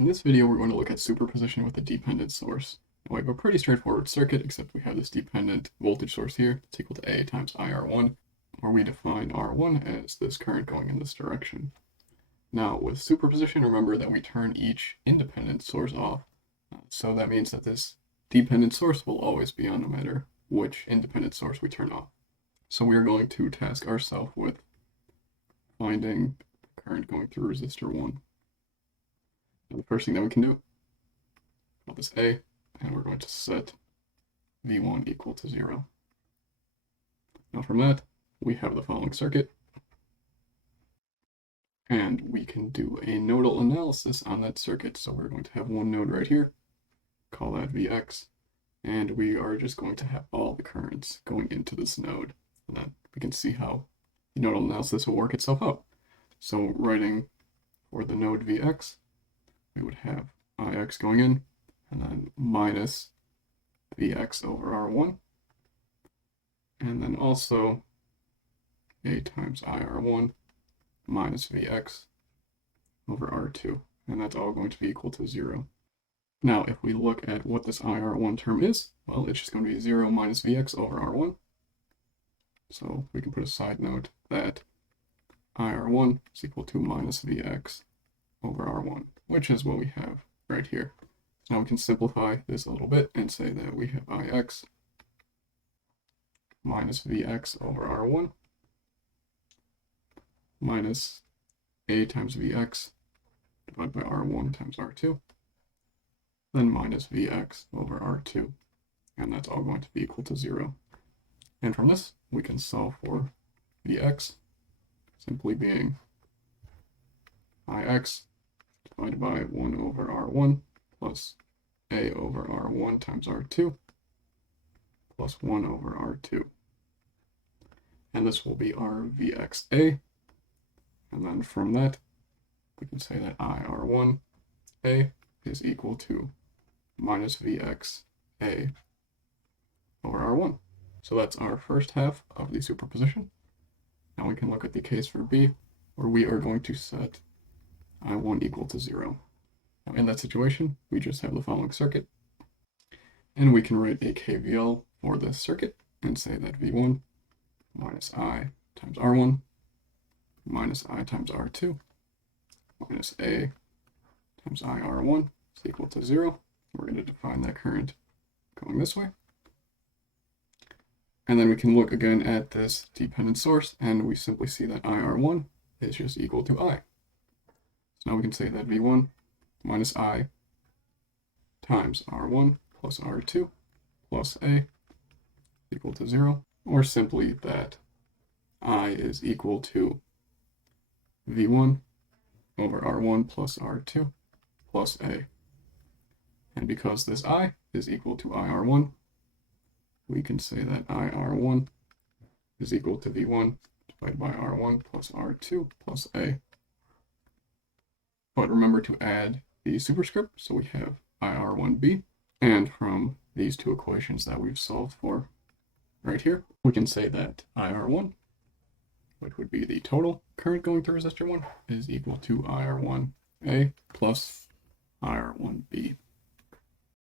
In this video, we're going to look at superposition with a dependent source. Now, we have a pretty straightforward circuit, except we have this dependent voltage source here. It's equal to A times IR1, where we define R1 as this current going in this direction. Now, with superposition, remember that we turn each independent source off. So that means that this dependent source will always be on no matter which independent source we turn off. So we are going to task ourselves with finding the current going through resistor 1. Now the first thing that we can do, call this A, and we're going to set V1 equal to 0. Now from that, we have the following circuit, and we can do a nodal analysis on that circuit. So we're going to have one node right here, call that Vx, and we are just going to have all the currents going into this node, so that we can see how the nodal analysis will work itself out. So writing for the node Vx, we would have Ix going in, and then minus Vx over R1, and then also A times IR1 minus Vx over R2, and that's all going to be equal to 0. Now, if we look at what this IR1 term is, well, it's just going to be 0 minus Vx over R1. So we can put a side note that IR1 is equal to minus Vx over R1, which is what we have right here. So now we can simplify this a little bit and say that we have Ix minus Vx over R1 minus A times Vx divided by R1 times R2, then minus Vx over R2, and that's all going to be equal to 0. And from this, we can solve for Vx simply being Ix divided by 1 over R1 plus A over R1 times R2 plus 1 over R2. And this will be our Vxa. And then from that, we can say that IR1A is equal to minus Vxa over R1. So that's our first half of the superposition. Now we can look at the case for B, where we are going to set I1 equal to 0. Now in that situation, we just have the following circuit, and we can write a KVL for this circuit and say that V1 minus I times R1 minus I times R2 minus A times IR1 is equal to 0. We're going to define that current going this way. And then we can look again at this dependent source, and we simply see that IR1 is just equal to I. So now we can say that V1 minus I times R1 plus R2 plus A is equal to 0, or simply that I is equal to V1 over R1 plus R2 plus A. And because this I is equal to IR1, we can say that IR1 is equal to V1 divided by R1 plus R2 plus A. But remember to add the superscript, so we have IR1B. And from these two equations that we've solved for right here, we can say that IR1, which would be the total current going through resistor 1, is equal to IR1A plus IR1B.